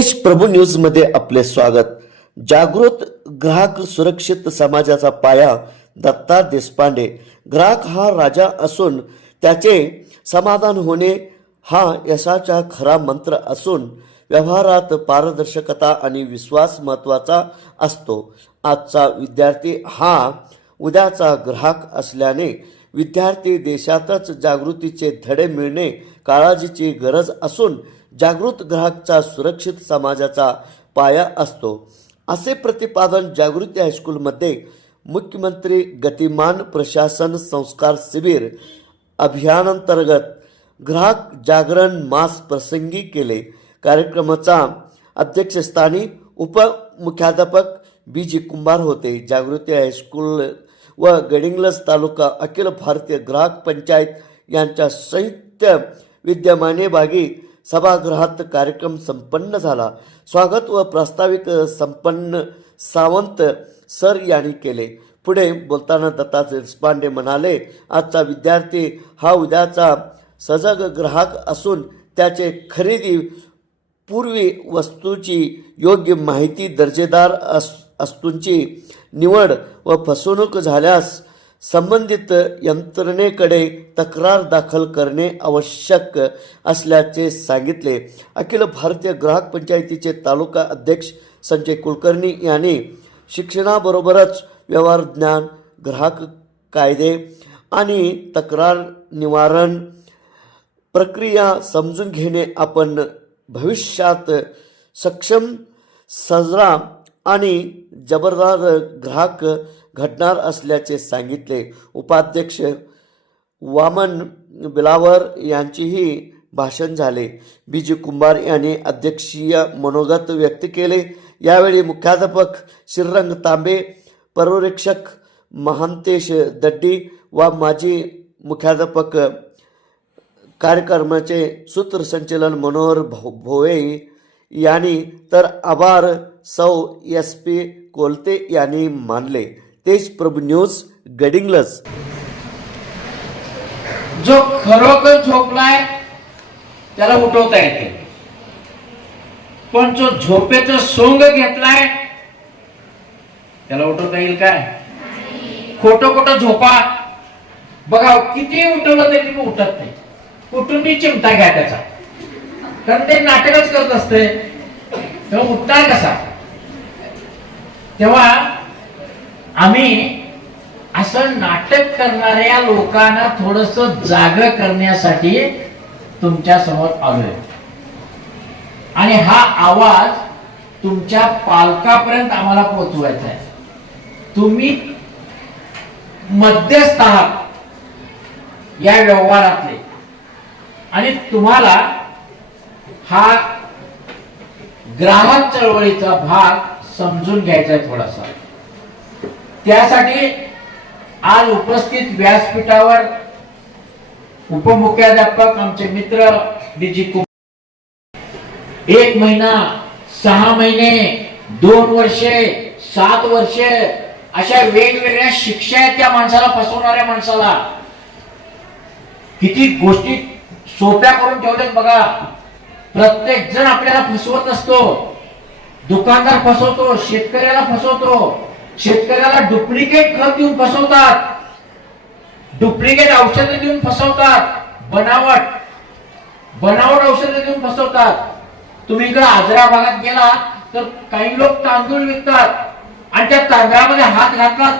तेज प्रभू न्यूज मध्ये आपले स्वागत। जागृत ग्राहक सुरक्षित समाजाचा पाया दत्ता देशपांडे। ग्राहक हा राजा असून त्याचे समाधान होणे हा यशाचा खरा मंत्र असून व्यवहारात पारदर्शकता आणि विश्वास महत्त्वाचा असतो। आजचा विद्यार्थी हा उद्याचा ग्राहक असल्याने विद्यार्थी देशातच जागृतीचे धडे मिळणे काळाची गरज असून जागृत ग्राहकचा सुरक्षित समाजाचा पाया असतो, असे प्रतिपादन जागृती हायस्कूलमध्ये मुख्यमंत्री गतिमान प्रशासन संस्कार शिबिर अभियानांतर्गत ग्राहक जागरण मास प्रसंगी केले। कार्यक्रमाचा अध्यक्षस्थानी उपमुख्याध्यापक बी.जी. कुंभार होते। जागृती हायस्कूल व गडिंग्लज तालुका अखिल भारतीय ग्राहक पंचायत यांच्या संयुक्त विद्यमाने भागी सभागृहात कार्यक्रम संपन्न झाला। स्वागत व प्रास्ताविक संपन्न सावंत सर यांनी केले। पुढे बोलताना दत्ता देशपांडे म्हणाले, आजचा विद्यार्थी हा उद्याचा सजग ग्राहक असून त्याचे खरेदी पूर्वी वस्तूची योग्य माहिती, दर्जेदार वस्तूंची निवड व फसवणूक झाल्यास संबंधित यंत्रणेकडे तक्रार दाखल करणे आवश्यक असल्याचे सांगितले। अखिल भारतीय ग्राहक पंचायतीचे तालुका अध्यक्ष संजय कुलकर्णी यांनी शिक्षणाबरोबरच व्यवहार ज्ञान, ग्राहक कायदे आणि तक्रार निवारण प्रक्रिया समजून घेणे आपण भविष्यात सक्षम, सजरा आणि जबाबदार ग्राहक घडणार असल्याचे सांगितले। उपाध्यक्ष वामन बिलावर यांचेही भाषण झाले। बी.जी. कुंभार यांनी अध्यक्षीय मनोगत व्यक्त केले। यावेळी मुख्याध्यापक श्रीरंग तांबे, पर्यवेक्षक महांतेश दड्डी व माजी मुख्याध्यापक कार्यक्रमाचे सूत्रसंचालन मनोहर भोवे यांनी तर आभार सौ एस.पी. कोलते यांनी मानले। तेज प्रभू न्यूज गडिंग्लज। जो खरोखर झोपलाय त्याला उठवता येते, पण जो झोपेचं सोंग घेतलाय त्याला उठवता येईल काय? खोटं खोटं झोपा बघा, किती उठवलं तरी उठत नाही। कुठून बी चिमटा घ्या त्याचा, कारण ते नाटकच करत असते, तेव्हा उठणार कसा? तेव्हा आम्ही असं नाटक करणाऱ्या लोकांना थोडस जाग करण्यासाठी तुमच्या समोर आलोय आणि हा आवाज तुमच्या पालकापर्यंत आम्हाला पोहोचवायचा आहे। तुम्ही मध्यस्थ आहात या व्यवहारातले आणि तुम्हाला हा ग्राहक चळवळीचा भाग समजून घ्यायचा आहे थोडासा। त्यासाठी आज उपस्थित व्यासपीठावर उपमुख्याध्यापक आमचे मित्र बी.जी. कुंभार 1 महिना, 6 महिने, 2 वर्षे, 7 वर्षे अशा वेगवेगळ्या शिक्षा आहेत त्या माणसाला, फसवणाऱ्या माणसाला। किती गोष्टी सोप्या करून ठेवल्यात बघा। प्रत्येक जण आपल्याला फसवत असतो। दुकानदार फसवतो, शेतकऱ्याला फसवतो, शेतकऱ्याला डुप्लिकेट खत देऊन फसवतात, डुप्लिकेट औषधं देऊन फसवतात, बनावट औषधं देऊन फसवतात। तुम्ही इकडे आजरा भागात गेला तर काही लोक तांदूळ विकतात आणि त्या तांदळामध्ये हात घातला